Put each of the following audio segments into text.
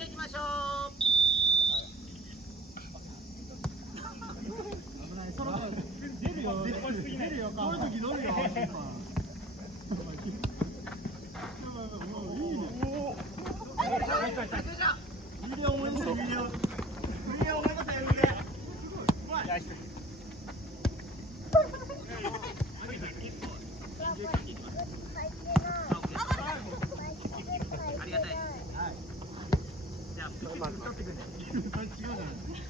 じゃあ行きましょう。危ない。そろそろ出るよ。出るよ。こういう時乗るよ。ビデオ思い出した。ビデオ思い出したよ。ビデオ。ありがたいです。じゃあ、取ってくるね。違うじゃないですか。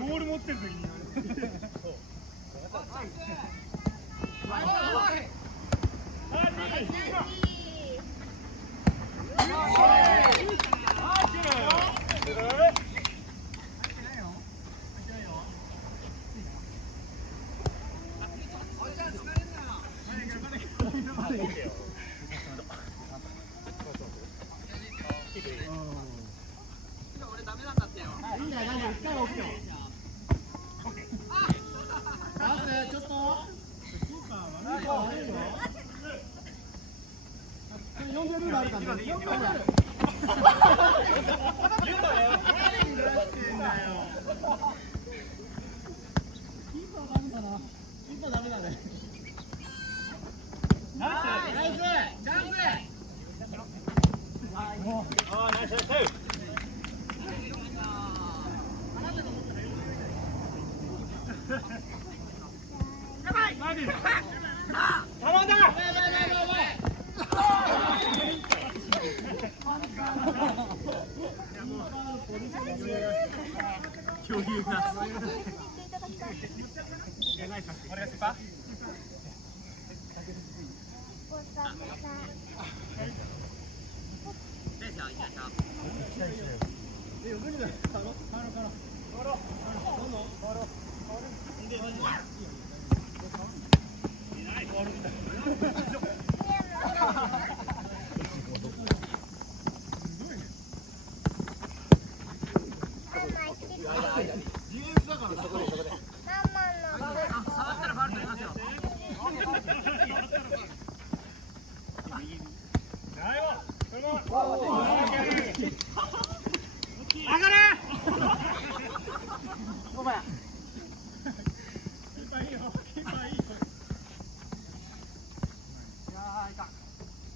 ボール持ってる時に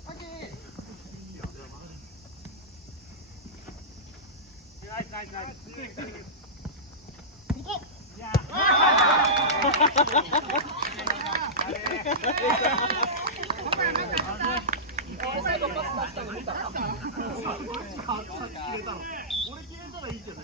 お最後パス出したの見た。俺決めたらいいけど。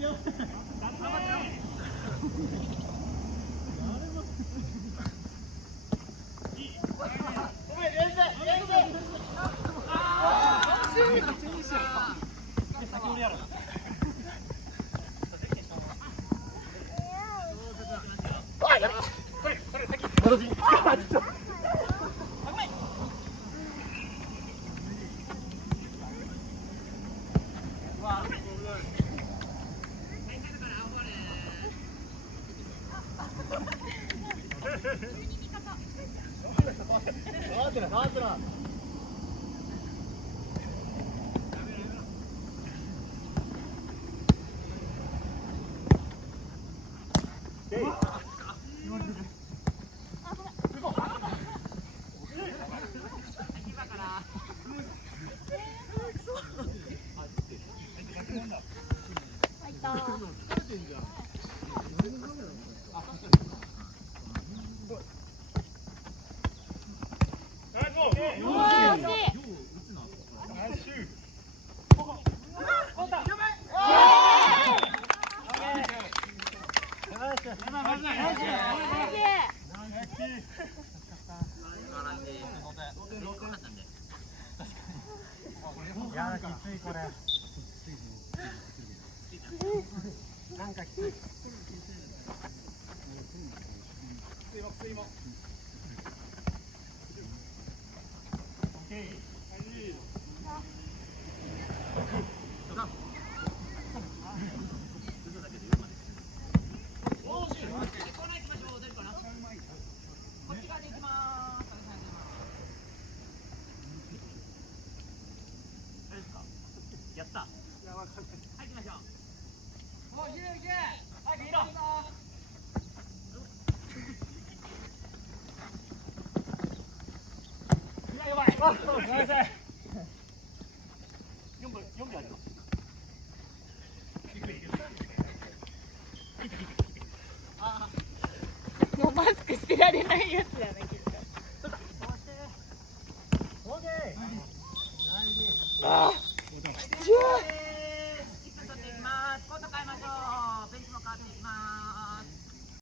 いやきついこれ。なんかきつい。やった。はい、行きましょう。もう、いけ、いけ。早くいろ。やばい。ごめんなさい。4秒あるよ。もうマスクしてられないやつだね、きっと。オーケー。ああ。